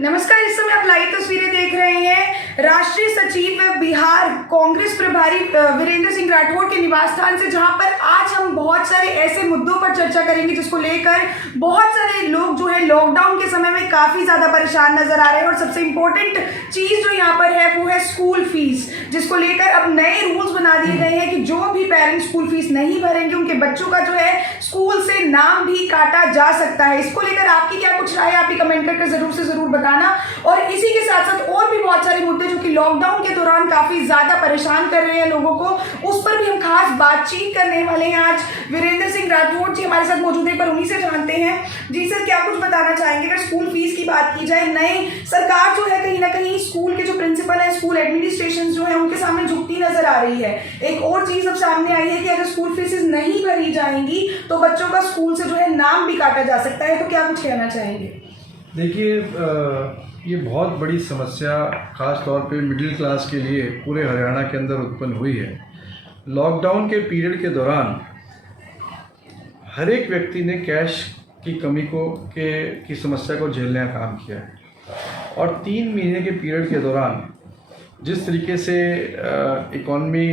नमस्कार, इस समय आप लाइव तस्वीरें देख रहे हैं राष्ट्रीय सचिव बिहार कांग्रेस प्रभारी वीरेंद्र सिंह राठौड़ के निवास स्थान से, जहां पर आज हम बहुत सारे ऐसे मुद्दों पर चर्चा करेंगे जिसको लेकर बहुत सारे लोग जो है लॉकडाउन के समय में काफी ज्यादा परेशान नजर आ रहे हैं। और सबसे इंपॉर्टेंट चीज जो यहाँ पर है वो है स्कूल फीस, जिसको लेकर अब नए रूल्स बना दिए गए हैं कि जो भी पेरेंट्स स्कूल फीस नहीं भरेंगे उनके बच्चों का जो है स्कूल से नाम भी काटा जा सकता है। इसको लेकर आपकी क्या कुछ राय है, आप भी कमेंट करके जरूर से जरूर बताना। और इसी के साथ साथ और भी बहुत सारे मुद्दे जो कि लॉकडाउन के दौरान काफी ज्यादा परेशान कर रहे हैं लोगों को, उस पर भी हम खास बातचीत करने वाले हैं। आज वीरेंद्र सिंह राठौड़ जी हमारे साथ मौजूद है, पर उन्हीं से जानते हैं। जी सर, क्या कुछ बताना चाहेंगे? अगर स्कूल फीस की बात की जाए, नई सरकार जो है कहीं ना कहीं स्कूल के जो प्रिंसिपल है, स्कूल एडमिनिस्ट्रेशन जो है उनके सामने झुकती नजर आ रही है। एक और चीज अब सामने आई है कि अगर स्कूल फीसेस नहीं भरी जाएंगी तो बच्चों का स्कूल से जो है नाम भी काटा जा सकता है। तो क्या कुछ कहना चाहेंगे? देखिए, ये बहुत बड़ी समस्या ख़ास तौर पे मिडिल क्लास के लिए पूरे हरियाणा के अंदर उत्पन्न हुई है। लॉकडाउन के पीरियड के दौरान हर एक व्यक्ति ने कैश की कमी की समस्या को झेलने का काम किया है। और 3 महीने के पीरियड के दौरान जिस तरीके से इकॉनमी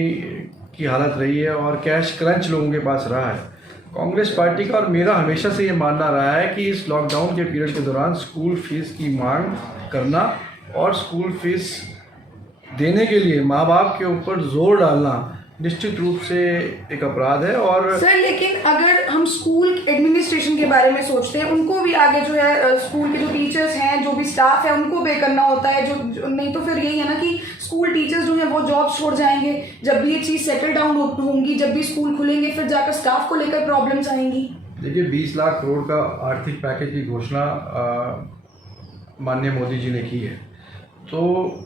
की हालत रही है और कैश क्रंच लोगों के पास रहा है, कांग्रेस पार्टी का और मेरा हमेशा से ये मानना रहा है कि इस लॉकडाउन के पीरियड के दौरान स्कूल फीस की मांग करना और स्कूल फीस देने के लिए माँ बाप के ऊपर जोर डालना निश्चित रूप से एक अपराध है। और सर, लेकिन अगर हम स्कूल एडमिनिस्ट्रेशन के बारे में सोचते हैं, उनको भी आगे जो है स्कूल के जो टीचर्स हैं, जो भी स्टाफ है, उनको पे करना होता है। जो नहीं तो फिर यही है ना कि स्कूल टीचर्स जो है वो जॉब छोड़ जाएंगे। जब भी ये चीज़ सेटल डाउन होंगी, जब भी स्कूल खुलेंगे, फिर जाकर स्टाफ को लेकर प्रॉब्लम्स आएंगी। देखिए, 20 लाख करोड़ का आर्थिक पैकेज की घोषणा माननीय मोदी जी ने की है। तो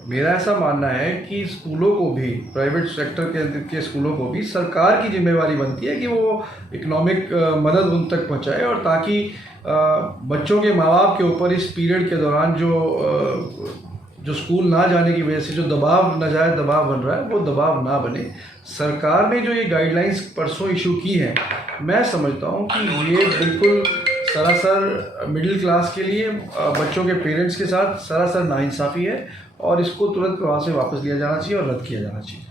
मेरा ऐसा मानना है कि स्कूलों को भी, प्राइवेट सेक्टर के स्कूलों को भी सरकार की जिम्मेवारी बनती है कि वो इकोनॉमिक मदद उन तक पहुंचाए, और ताकि बच्चों के माँ बाप के ऊपर इस पीरियड के दौरान जो स्कूल ना जाने की वजह से जो दबाव, नाजायज़ दबाव बन रहा है, वो दबाव ना बने। सरकार ने जो ये गाइडलाइंस परसों इशू की हैं, मैं समझता हूँ कि ये बिल्कुल सरासर मिडिल क्लास के लिए, बच्चों के पेरेंट्स के साथ सरासर नाइंसाफ़ी है, और इसको तुरंत प्रभाव से वापस लिया जाना चाहिए और रद्द किया जाना चाहिए।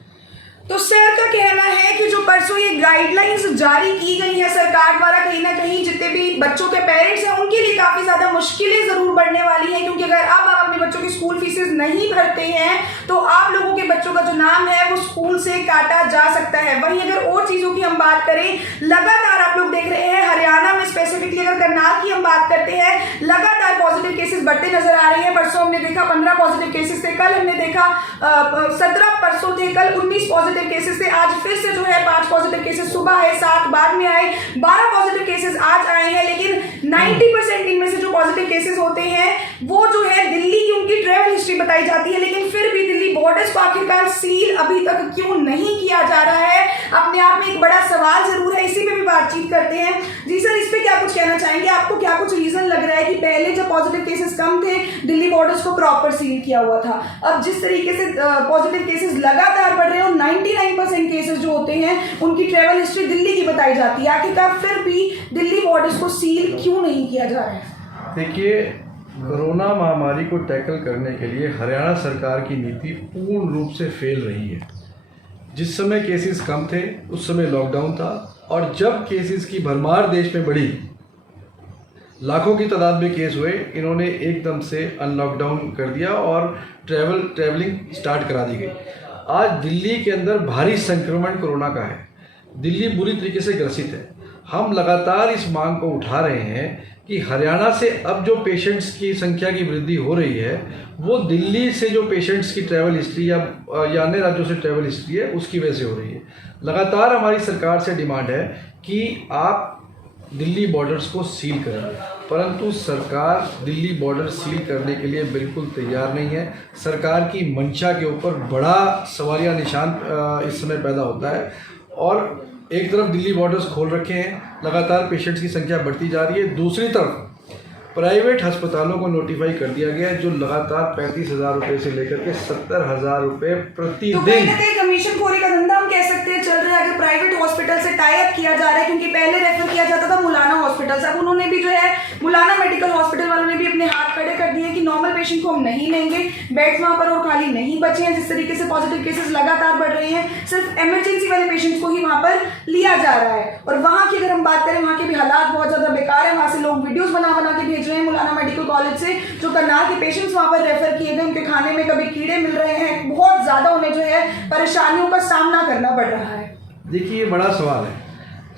तो सर का कहना है कि जो परसों ये गाइडलाइंस जारी की गई है सरकार द्वारा, कहीं ना कहीं जितने भी बच्चों के पेरेंट्स हैं उनके लिए काफी ज्यादा मुश्किलें जरूर बढ़ने वाली हैं, क्योंकि अगर अब आप अपने बच्चों की स्कूल फीसेस नहीं भरते हैं तो आप लोगों के बच्चों का जो नाम है वो स्कूल से काटा जा सकता है। वहीं अगर और चीजों की हम बात करें, लगातार आप लोग देख रहे हैं हरियाणा में स्पेसिफिकली, अगर करनाल की हम बात करते हैं, लगातार पॉजिटिव केसेस बढ़ते नजर आ रहे हैं। परसों हमने देखा 15 पॉजिटिव केसेस थे, कल हमने देखा 17 परसों थे, कल 19 पॉजिटिव केसेस थे, आज फिर से जो है 5 पॉजिटिव केसेस सुबह आए, 7 बाद में आए, 12 पॉजिटिव केसेस आज आए हैं। लेकिन 90% इनमें से जो पॉजिटिव केसेस होते हैं वो जो है दिल्ली की उनकी ट्रैवल हिस्ट्री बताई जाती है। लेकिन फिर भी दिल्ली बॉर्डर्स को आखिरकार सील अभी तक क्यों नहीं किया जा रहा है, अपने आप में एक बड़ा सवाल जरूर है। इसी पे भी बातचीत करते हैं। जी सर, इस पे क्या कुछ कहना चाहेंगे? आपको क्या कुछ रीजन लग रहा है कि पहले जब पॉजिटिव केसेस कम थे, दिल्ली बॉर्डर्स को प्रॉपर सील किया हुआ था, अब जिस तरीके से पॉजिटिव केसेस लगातार बढ़ रहे हैं और 99% केसेस जो होते हैं उनकी ट्रैवल हिस्ट्री दिल्ली की बताई जाती है, आखिरकार फिर भी दिल्ली बॉर्डर्स को सील क्यों नहीं किया जा रहा है? देखिए, कोरोना महामारी को टैकल करने के लिए हरियाणा सरकार की नीति पूर्ण रूप से फेल रही है। जिस समय केसेस कम थे उस समय लॉकडाउन था, और जब केसेस की भरमार देश में बढ़ी, लाखों की तादाद में केस हुए, इन्होंने एकदम से अनलॉकडाउन कर दिया और ट्रैवलिंग स्टार्ट करा दी गई। आज दिल्ली के अंदर भारी संक्रमण कोरोना का है, दिल्ली बुरी तरीके से ग्रसित है। हम लगातार इस मांग को उठा रहे हैं कि हरियाणा से अब जो पेशेंट्स की संख्या की वृद्धि हो रही है वो दिल्ली से जो पेशेंट्स की ट्रैवल हिस्ट्री या अन्य राज्यों से ट्रैवल हिस्ट्री है उसकी वजह से हो रही है। लगातार हमारी सरकार से डिमांड है कि आप दिल्ली बॉर्डर्स को सील करें, परंतु सरकार दिल्ली बॉर्डर सील करने के लिए बिल्कुल तैयार नहीं है। सरकार की मंशा के ऊपर बड़ा सवालिया निशान इस समय पैदा होता है, और एक तरफ दिल्ली बॉर्डर्स खोल रखे हैं, लगातार पेशेंट्स की संख्या बढ़ती जा रही है, दूसरी तरफ प्राइवेट अस्पतालों को नोटिफाई कर दिया गया है, जो लगातार 35,000 रुपये से लेकर के 70,000 रुपये तो कहीं प्रतिदिन ना कहीं कमीशनखोरी का धंधा हम कह सकते हैं चल रहा है। अगर प्राइवेट हॉस्पिटल से टाई अप किया जा रहा है, क्योंकि पहले रेफर किया जाता था मुलाना हॉस्पिटल से, अब उन्होंने भी जो है मुलाना मेडिकल हॉस्पिटल वालों ने भी अपने हाथ खड़े कर दिए कि नॉर्मल पेशेंट को हम नहीं लेंगे, बेड्स वहां पर और खाली नहीं बचे हैं। जिस तरीके से पॉजिटिव केसेस लगातार बढ़ रहे हैं, सिर्फ इमरजेंसी वाले पेशेंट्स को ही वहां पर लिया जा रहा है। और वहां की अगर हम बात करें, वहां के भी हालात बहुत ज्यादा बेकार है। वहां से लोग वीडियोस बना बना के भेज रहे हैं मुलाना मेडिकल कॉलेज से, जो करनाल के पेशेंट्स वहां पर रेफर किए गए, उनके खाने में कभी कीड़े मिल रहे हैं, बहुत ज्यादा उन्हें जो है परेशानियों का सामना करना पड़ रहा है। देखिए, ये बड़ा सवाल है,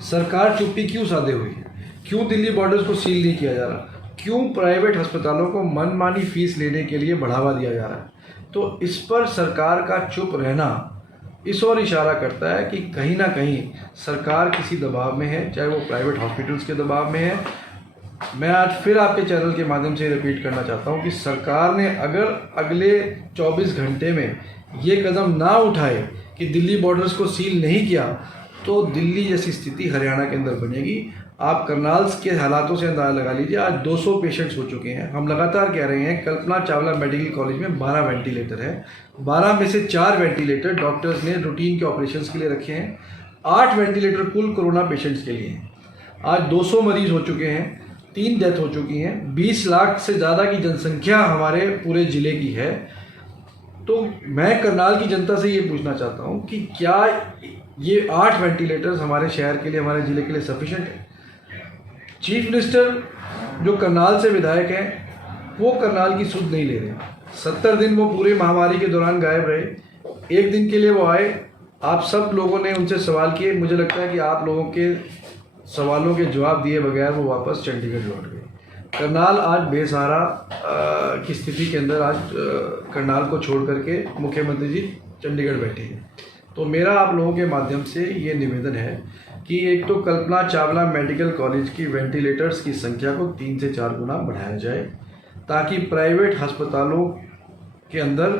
सरकार चुप्पी क्यों साधे हुई है? क्यों दिल्ली बॉर्डर्स को सील नहीं किया जा रहा? क्यों प्राइवेट अस्पतालों को मनमानी फीस लेने के लिए बढ़ावा दिया जा रहा है? तो इस पर सरकार का चुप रहना इस ओर इशारा करता है कि कहीं ना कहीं सरकार किसी दबाव में है, चाहे वो प्राइवेट हॉस्पिटल्स के दबाव में है। मैं आज फिर आपके चैनल के माध्यम से रिपीट करना चाहता हूं कि सरकार ने अगर अगले 24 घंटे में ये कदम ना उठाए कि दिल्ली बॉर्डर्स को सील नहीं किया, तो दिल्ली जैसी स्थिति हरियाणा के अंदर बनेगी। आप करनाल के हालातों से अंदाजा लगा लीजिए, आज 200 पेशेंट्स हो चुके हैं। हम लगातार कह रहे हैं कल्पना चावला मेडिकल कॉलेज में 12 वेंटिलेटर है, 12 में से 4 वेंटिलेटर डॉक्टर्स ने रूटीन के ऑपरेशंस के लिए रखे हैं, 8 वेंटिलेटर कुल कोरोना पेशेंट्स के लिए हैं। आज 200 मरीज हो चुके हैं, 3 डेथ हो चुकी हैं, 20 लाख से ज़्यादा की जनसंख्या हमारे पूरे ज़िले की है। तो मैं करनाल की जनता से ये पूछना चाहता हूँ कि क्या ये 8 वेंटिलेटर्स हमारे शहर के लिए, हमारे ज़िले के लिए सफिशेंट है? चीफ मिनिस्टर जो करनाल से विधायक हैं, वो करनाल की सुध नहीं ले रहे। 70 दिन वो पूरे महामारी के दौरान गायब रहे, एक दिन के लिए वो आए, आप सब लोगों ने उनसे सवाल किए, मुझे लगता है कि आप लोगों के सवालों के जवाब दिए बगैर वो वापस चंडीगढ़ लौट गए। करनाल आज बेसहारा की स्थिति के अंदर आज करनाल को छोड़ करके मुख्यमंत्री जी चंडीगढ़ बैठे हैं। तो मेरा आप लोगों के माध्यम से ये निवेदन है कि एक तो कल्पना चावला मेडिकल कॉलेज की वेंटिलेटर्स की संख्या को 3 से 4 गुना बढ़ाया जाए, ताकि प्राइवेट अस्पतालों के अंदर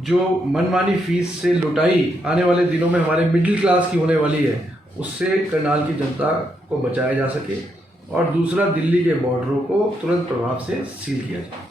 जो मनमानी फीस से लुटाई आने वाले दिनों में हमारे मिडिल क्लास की होने वाली है, उससे करनाल की जनता को बचाया जा सके। और दूसरा, दिल्ली के बॉर्डरों को तुरंत प्रभाव से सील किया जाए।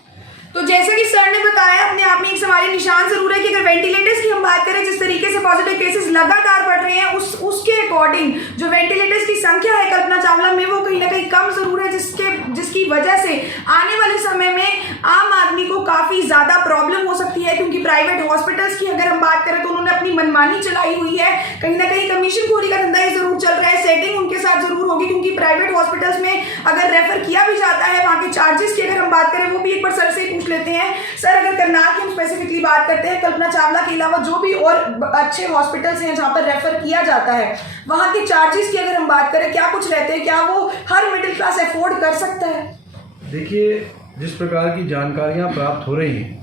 तो जैसे कि सर ने बताया, अपने आप में एक सवालिया निशान जरूर है कि अगर वेंटिलेटर्स की हम बात करें, जिस तरीके से पॉजिटिव केसेस लगातार बढ़ रहे हैं, उसके अकॉर्डिंग जो वेंटिलेटर्स की संख्या है कल्पना चावला में, वो कहीं ना कहीं कम जरूर है, जिसकी वजह से आने वाले समय में आम आदमी को काफी ज्यादा प्रॉब्लम हो सकती है। क्योंकि प्राइवेट हॉस्पिटल्स की अगर हम बात करें तो उन्होंने अपनी मनमानी चलाई हुई है, कहीं ना कहीं कमीशनखोरी का धंधा जरूर चल रहा है। सेटिंग उनके साथ जरूर होगी, क्योंकि प्राइवेट हॉस्पिटल्स में अगर रेफर किया भी जाता है, वहां के चार्जेस की अगर हम बात करें, वो भी एक बार सर से पूछ लेते हैं। सर, अगर करनाल की हम स्पेसिफिकली बात करते हैं, कल्पना चावला के अलावा जो भी और अच्छे हॉस्पिटल्स हैं जहां पर रेफर किया जाता है, वहां के चार्जेस की अगर हम बात करें, क्या कुछ रहते हैं? क्या वो हर मिडिल क्लास अफोर्ड कर सकता है? देखिए, जिस प्रकार की जानकारियां प्राप्त हो रही हैं,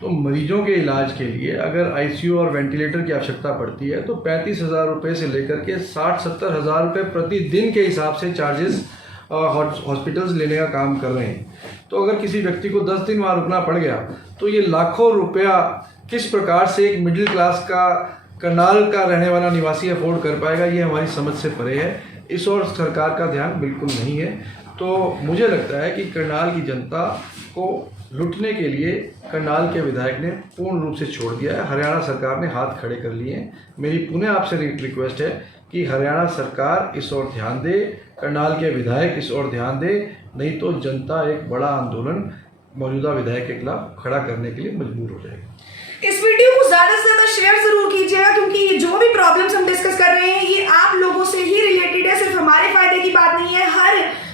तो मरीजों के इलाज के लिए अगर आईसीयू और वेंटिलेटर की आवश्यकता पड़ती है, तो 35,000 रुपये से लेकर के 60-70 हज़ार रुपये प्रतिदिन के हिसाब से चार्जेस हॉस्पिटल्स लेने का काम कर रहे हैं। तो अगर किसी व्यक्ति को 10 दिन वहाँ रुकना पड़ गया, तो ये लाखों रुपया किस प्रकार से एक मिडिल क्लास का करनाल का रहने वाला निवासी अफोर्ड कर पाएगा, ये हमारी समझ से परे है। इस ओर सरकार का ध्यान बिल्कुल नहीं है। तो मुझे लगता है कि करनाल की जनता को लुटने के लिए करनाल के विधायक ने पूर्ण रूप से छोड़ दिया है। हरियाणा सरकार ने हाथ खड़े कर लिए हैं। मेरी पुनः आपसे रिक्वेस्ट है कि हरियाणा सरकार इस ओर ध्यान दे, करनाल के विधायक इस ओर ध्यान दे, नहीं तो जनता एक बड़ा आंदोलन मौजूदा विधायक के खिलाफ खड़ा करने के लिए मजबूर हो जाएगी। इस वीडियो को ज्यादा से ज्यादा शेयर जरूर कीजिएगा, क्योंकि ये जो भी प्रॉब्लम्स हम डिस्कस कर रहे हैं, ये आप लोगों से ही रिलेटेड है, सिर्फ हमारे फायदे की बात नहीं है।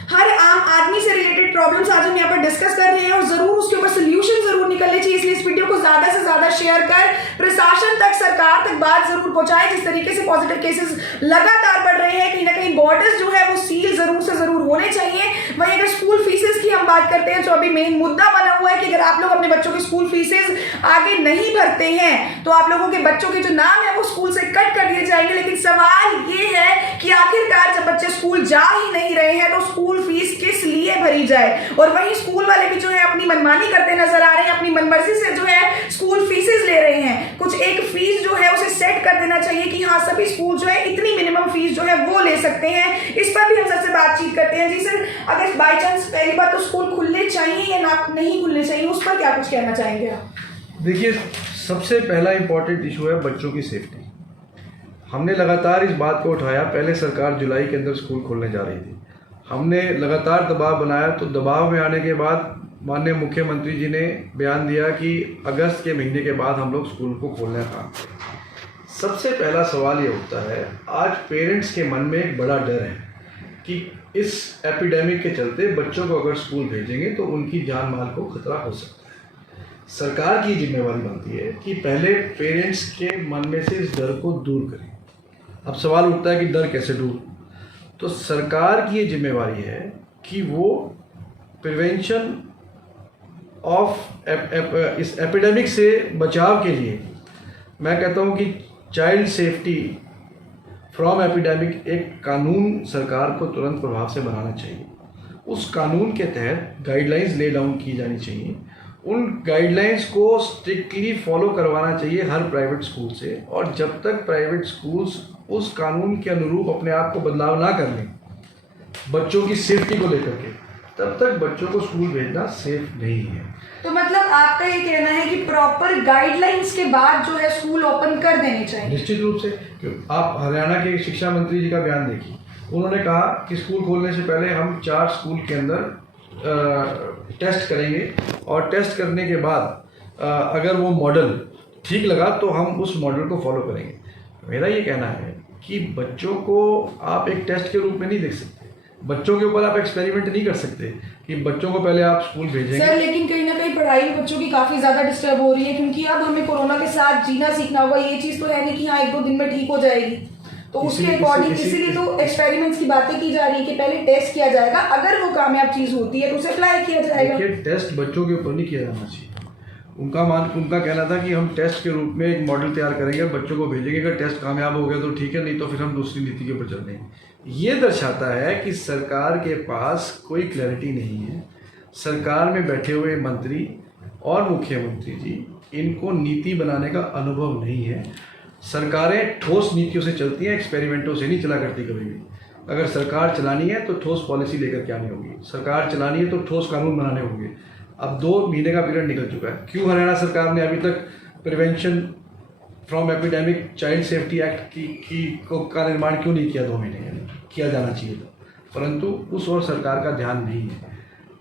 हर आम आदमी से रिलेटेड प्रॉब्लम्स आज हम यहाँ पर डिस्कस कर रहे हैं, और जरूर उसके ऊपर सोल्यूशन जरूर निकलने चाहिए। इसलिए इस वीडियो को ज्यादा से ज्यादा शेयर कर प्रशासन तक, सरकार तक बात जरूर पहुंचाएं। जिस तरीके से पॉजिटिव केसेस लगातार बढ़ रहे हैं, कहीं ना कहीं बॉर्डर्स जो है वो सील जरूर से जरूर होने चाहिए। वहीं अगर स्कूल फीसेस की हम बात करते हैं, जो अभी मेन मुद्दा बना हुआ हुआ है कि अगर आप लोग अपने बच्चों की स्कूल फीसेस आगे नहीं भरते हैं तो आप लोगों के बच्चों के जो नाम है वो स्कूल से कट कर दिए जाएंगे। लेकिन सवाल ये है कि आखिरकार जब बच्चे स्कूल जा ही नहीं रहे हैं तो स्कूल फीस किस लिए भरी जाए। और वहीं स्कूल वाले भी जो है अपनी मनमानी करते नजर आ रहे हैं, अपनी मनमर्जी से जो है स्कूल फीसेस ले रहे हैं। कुछ एक फीस जो है उसे सेट कर देना चाहिए कि हाँ सभी स्कूल जो है इतनी मिनिमम फीस जो है वो ले सकते हैं। इस पर भी हम सबसे बातचीत करते हैं। जी सर, अगर बाई चांस पहली बार तो स्कूल खुलने चाहिए या ना नहीं खुलने चाहिए, उस पर क्या कुछ कहना चाहेंगे आप? देखिए, सबसे पहला इंपॉर्टेंट इशू है बच्चों की सेफ्टी। हमने लगातार इस बात को उठाया। पहले सरकार जुलाई के अंदर स्कूल खोलने जा रही थी, हमने लगातार दबाव बनाया। तो दबाव में आने के बाद माननीय मुख्यमंत्री जी ने बयान दिया कि अगस्त के महीने के बाद हम लोग स्कूल को खोलने का काम करेंगे। सबसे पहला सवाल ये उठता है, आज पेरेंट्स के मन में एक बड़ा डर है कि इस एपिडेमिक के चलते बच्चों को अगर स्कूल भेजेंगे तो उनकी जान माल को खतरा हो सकता है। सरकार की जिम्मेवारी बनती है कि पहले पेरेंट्स के मन में से इस डर को दूर करें। अब सवाल उठता है कि डर कैसे दूर? तो सरकार की ये जिम्मेवारी है कि वो प्रिवेंशन ऑफ इस एपिडेमिक से बचाव के लिए, मैं कहता हूँ कि चाइल्ड सेफ्टी फ्रॉम एपिडेमिक एक कानून सरकार को तुरंत प्रभाव से बनाना चाहिए। उस कानून के तहत गाइडलाइंस ले डाउन की जानी चाहिए। उन गाइडलाइंस को स्ट्रिक्टली फॉलो करवाना चाहिए हर प्राइवेट स्कूल से। और जब तक प्राइवेट स्कूल्स उस कानून के अनुरूप अपने आप को बदलाव ना कर लें बच्चों की सेफ्टी को लेकर के, तब तक बच्चों को स्कूल भेजना सेफ नहीं है। तो मतलब आपका ये कहना है कि प्रॉपर गाइडलाइंस के बाद जो है स्कूल ओपन कर देने चाहिए? निश्चित रूप से। आप हरियाणा के शिक्षा मंत्री जी का बयान देखिए, उन्होंने कहा कि स्कूल खोलने से पहले हम 4 स्कूल के अंदर टेस्ट करेंगे और टेस्ट करने के बाद अगर वो मॉडल ठीक लगा तो हम उस मॉडल को फॉलो करेंगे। मेरा ये कहना है कि बच्चों को आप एक टेस्ट के रूप में नहीं देख सकते, बच्चों के ऊपर आप एक्सपेरिमेंट नहीं कर सकते कि बच्चों को पहले आप स्कूल भेजेंगे। सर, लेकिन कहीं ना कहीं पढ़ाई बच्चों की काफी ज्यादा डिस्टर्ब हो रही है, क्योंकि अब हमें कोरोना के साथ जीना सीखना होगा। ये चीज तो है नहीं कि हाँ 1-2 दिन में ठीक हो जाएगी। तो उसके अकॉर्डिंग इसीलिए तो एक्सपेरिमेंट्स की बातें की जा रही है कि पहले टेस्ट किया जाएगा, अगर वो कामयाब चीज होती है तो उसे अप्लाई किया जाएगा। देखिए, टेस्ट बच्चों के ऊपर नहीं किया जाना चाहिए। उनका कहना था कि हम टेस्ट के रूप में एक मॉडल तैयार करेंगे, बच्चों को भेजेंगे, अगर टेस्ट कामयाब हो गया तो ठीक है, नहीं तो फिर हम दूसरी नीति के ऊपर चल रहे हैं। ये दर्शाता है कि सरकार के पास कोई क्लैरिटी नहीं है। सरकार में बैठे हुए मंत्री और मुख्यमंत्री जी, इनको नीति बनाने का अनुभव नहीं है। सरकारें ठोस नीतियों से चलती हैं, एक्सपेरिमेंटों से नहीं चला करती कभी भी। अगर सरकार चलानी है तो ठोस पॉलिसी लेकर के आनी होगी, सरकार चलानी है तो ठोस कानून बनाने होंगे। अब 2 महीने का पीरियड निकल चुका है, क्यों हरियाणा सरकार ने अभी तक prevention from epidemic child safety act का निर्माण क्यों नहीं किया? 2 महीने किया जाना चाहिए था, परंतु उस ओर सरकार का ध्यान नहीं है।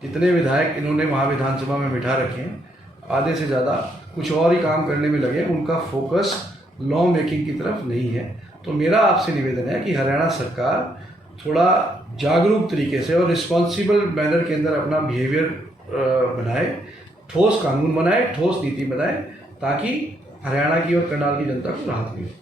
जितने विधायक इन्होंने वहाँ विधानसभा में बिठा रखे हैं, आधे से ज़्यादा कुछ और ही काम करने में लगे, उनका फोकस लॉ मेकिंग की तरफ नहीं है। तो मेरा आपसे निवेदन है कि हरियाणा सरकार थोड़ा जागरूक तरीके से और रिस्पॉन्सिबल मैनर के अंदर अपना बिहेवियर बनाए, ठोस कानून बनाए, ठोस नीति बनाए, ताकि हरियाणा की और करनाल की जनता को राहत मिले।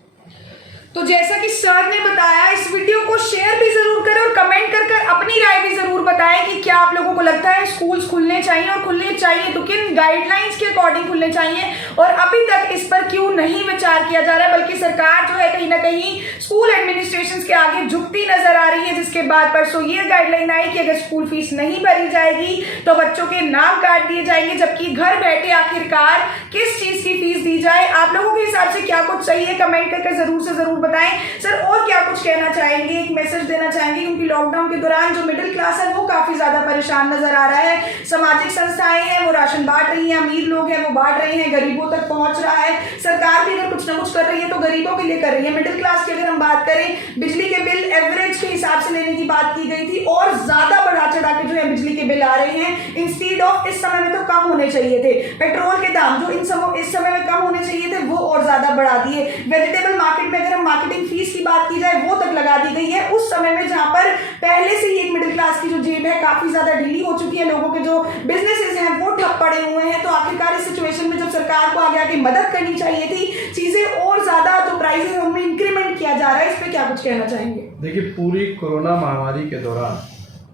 तो जैसा कि सर ने बताया, इस वीडियो को शेयर भी जरूर करें और कमेंट कर अपनी राय भी जरूर बताएं कि क्या आप लोगों को लगता है स्कूल्स खुलने चाहिए, और खुलने चाहिए तो किन गाइडलाइंस के अकॉर्डिंग खुलने चाहिए, और अभी तक इस पर क्यों नहीं विचार किया जा रहा है, बल्कि सरकार जो है कहीं ना कहीं स्कूल एडमिनिस्ट्रेशन के आगे झुकती नजर आ रही है। जिसके बाद परसों ये गाइडलाइन आई कि अगर स्कूल फीस नहीं भरी जाएगी तो बच्चों के नाम काट दिए जाएंगे, जबकि घर बैठे आखिरकार किस चीज की फीस दी जाए। आप लोगों के हिसाब से क्या कुछ सही है, कमेंट करके जरूर से जरूर बताएं। सर, और क्या कुछ कहना चाहेंगे, एक मैसेज देना चाहेंगे, क्योंकि लॉकडाउन के दौरान जो मिडिल क्लास है वो काफी ज्यादा परेशान नजर आ रहा है। सामाजिक संस्थाएं हैं वो राशन बांट रही हैं, अमीर लोग हैं वो बांट रहे हैं, गरीबों तक पहुंच रहा है। सरकार भी अगर कुछ ना कुछ कर रही है तो गरीबों के लिए कर रही है। मिडिल क्लास की अगर हम बात करें, बिजली के बिल एवरेज के हिसाब से लेने की बात की गई थी, और ज्यादा बढ़ा चढ़ा के जो है बिजली के बिल आ रहे हैं। इंस्टीड ऑफ इस समय में तो कम होने चाहिए थे, पेट्रोल के दाम जो इस समय में कम होने चाहिए थे वो और ज्यादा बढ़ा दिए। वेजिटेबल मार्केट में अगर हम मार्केटिंग फीस की बात की जाए वो तक लगा दी गई है उस समय में, जहां पर पहले से ही एक मिडिल क्लास की जो जेब है काफी ज्यादा ढीली हो चुकी है, लोगों के जो बिजनेसेस हैं वो ठप पड़े हुए हैं। तो आखिरकार इस सिचुएशन में जब सरकार को आगे आके मदद करनी चाहिए थी, चीजें और ज्यादा जो प्राइसेस है उनमें इंक्रीमेंट किया जा रहा है, इस पे क्या कुछ कहना चाहेंगे? देखिए, पूरी कोरोना महामारी के दौरान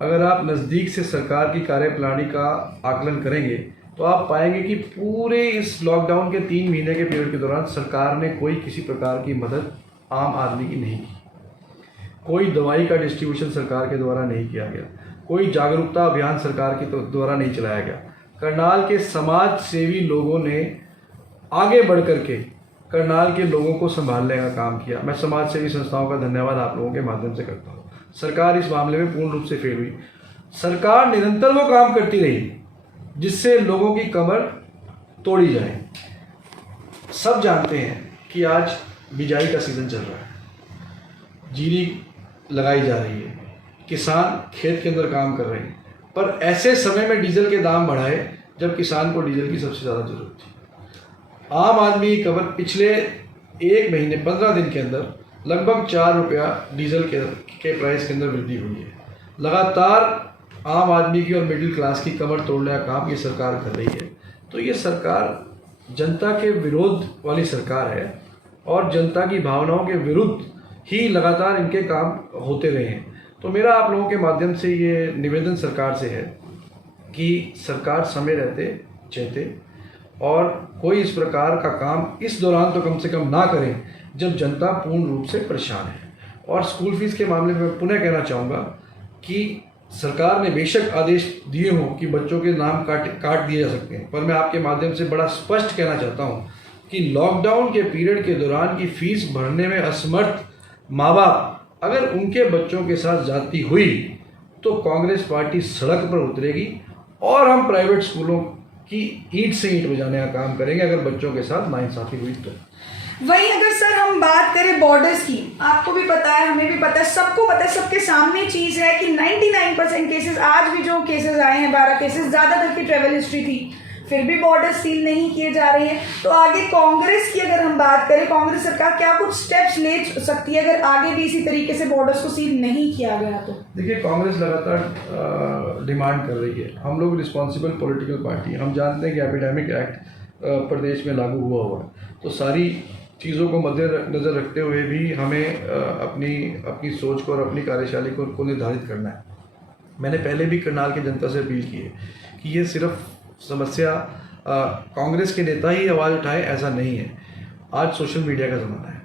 अगर आप नज़दीक से सरकार की कार्यप्रणाली का आकलन करेंगे तो आप पाएंगे कि पूरे इस लॉकडाउन के 3 महीने के पीरियड के दौरान सरकार ने कोई किसी प्रकार की मदद आम आदमी की नहीं की। कोई दवाई का डिस्ट्रीब्यूशन सरकार के द्वारा नहीं किया गया, कोई जागरूकता अभियान सरकार के द्वारा नहीं चलाया गया। करनाल के समाज सेवी लोगों ने आगे बढ़ कर के करनाल के लोगों को संभालने का काम किया। मैं समाज सेवी संस्थाओं का धन्यवाद आप लोगों के माध्यम से करता हूँ। सरकार इस मामले में पूर्ण रूप से फेल हुई। सरकार निरंतर वो काम करती रही जिससे लोगों की कमर तोड़ी जाए। सब जानते हैं कि आज बिजाई का सीज़न चल रहा है, जीरी लगाई जा रही है, किसान खेत के अंदर काम कर रहे हैं, पर ऐसे समय में डीजल के दाम बढ़ाए जब किसान को डीजल की सबसे ज़्यादा ज़रूरत थी। आम आदमी की कमर पिछले 1 महीने 15 दिन के अंदर लगभग 4 रुपया डीजल के प्राइस के अंदर वृद्धि हुई है। लगातार आम आदमी की और मिडिल क्लास की कमर तोड़ने का काम ये सरकार कर रही है। तो ये सरकार जनता के विरोध वाली सरकार है और जनता की भावनाओं के विरुद्ध ही लगातार इनके काम होते रहे हैं। तो मेरा आप लोगों के माध्यम से ये निवेदन सरकार से है कि सरकार समय रहते चेते और कोई इस प्रकार का काम इस दौरान तो कम से कम ना करें जब जनता पूर्ण रूप से परेशान है। और स्कूल फीस के मामले में मैं पुनः कहना चाहूँगा कि सरकार ने बेशक आदेश दिए हों कि बच्चों के नाम काट दिए जा सकते हैं, पर मैं आपके माध्यम से बड़ा स्पष्ट कहना चाहता हूँ कि लॉकडाउन के पीरियड के दौरान की फीस भरने में असमर्थ माँ बाप अगर उनके बच्चों के साथ जाती हुई तो कांग्रेस पार्टी सड़क पर उतरेगी और हम प्राइवेट स्कूलों की ईंट से ईंट बजाने का काम करेंगे अगर बच्चों के साथ नाइंसाफी हुई तो। वहीं अगर सर हम बात करें बॉर्डर्स की, आपको भी पता है, हमें भी पता है, सबको पता है, सबके सामने चीज़ है कि 99% केसेस, आज भी जो केसेस आए हैं 12 केसेस, ज़्यादातर की ट्रेवल हिस्ट्री थी, फिर भी बॉर्डर सील नहीं किए जा रहे हैं। तो आगे कांग्रेस की अगर हम बात करें, कांग्रेस सरकार क्या कुछ स्टेप्स ले सकती है अगर आगे भी इसी तरीके से बॉर्डर्स को सील नहीं किया गया तो? देखिए, कांग्रेस लगातार डिमांड कर रही है। हम लोग रिस्पॉन्सिबल पॉलिटिकल पार्टी, हम जानते हैं कि एपिडेमिक एक्ट प्रदेश में लागू हुआ है, तो सारी चीज़ों को मद्देनज़र रखते हुए भी हमें अपनी सोच को और अपनी कार्यशैली को निर्धारित करना है। मैंने पहले भी करनाल की जनता से अपील की है कि ये सिर्फ समस्या कांग्रेस के नेता ही आवाज़ उठाए, ऐसा नहीं है। आज सोशल मीडिया का ज़माना है,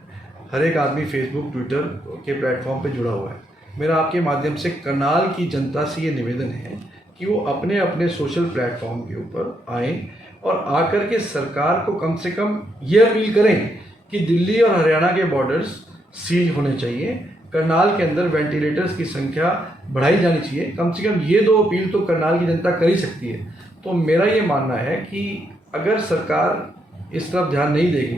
हर एक आदमी फेसबुक ट्विटर के प्लेटफॉर्म पे जुड़ा हुआ है। मेरा आपके माध्यम से करनाल की जनता से ये निवेदन है कि वो अपने अपने सोशल प्लेटफॉर्म के ऊपर आएँ और आकर के सरकार को कम से कम ये अपील करें कि दिल्ली और हरियाणा के बॉर्डर्स सील होने चाहिए, करनाल के अंदर वेंटिलेटर्स की संख्या बढ़ाई जानी चाहिए। कम से कम ये 2 अपील तो करनाल की जनता कर ही सकती है। तो मेरा ये मानना है कि अगर सरकार इस तरफ ध्यान नहीं देगी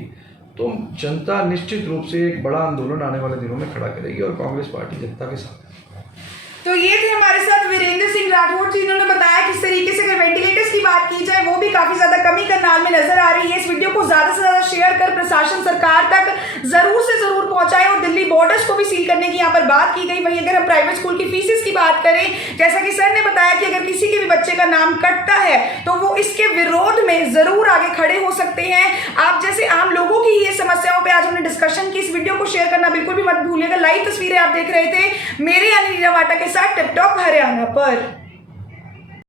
तो जनता निश्चित रूप से एक बड़ा आंदोलन आने वाले दिनों में खड़ा करेगी और कांग्रेस पार्टी जनता के साथ है। तो ये थे हमारे साथ वीरेंद्र सिंह राठौड़ जी, जिन्होंने बताया किस तरीके से अगर वेंटिलेटर्स की बात की जाए वो भी काफी ज्यादा कमी करनाल में नजर आ रही है। इस वीडियो को ज्यादा से ज्यादा शेयर कर प्रशासन सरकार तक जरूर से जरूर पहुंचाए और दिल्ली बॉर्डर्स को भी सील करने की यहाँ पर बात की गई। वहीं अगर हम प्राइवेट स्कूल की फीसेस की बात करें, जैसा कि सर ने बताया कि अगर किसी के भी बच्चे का नाम कटता है तो वो इसके विरोध में जरूर आगे खड़े हो सकते हैं। आप जैसे आम लोगों की ये समस्याओं पर आज हमने डिस्कशन की। इस वीडियो को शेयर करना बिल्कुल भी मत भूलिएगा। लाइव तस्वीरें आप देख रहे थे मेरे यानी नीरा वाटा के साथ टिप टॉप हरियाणा पर।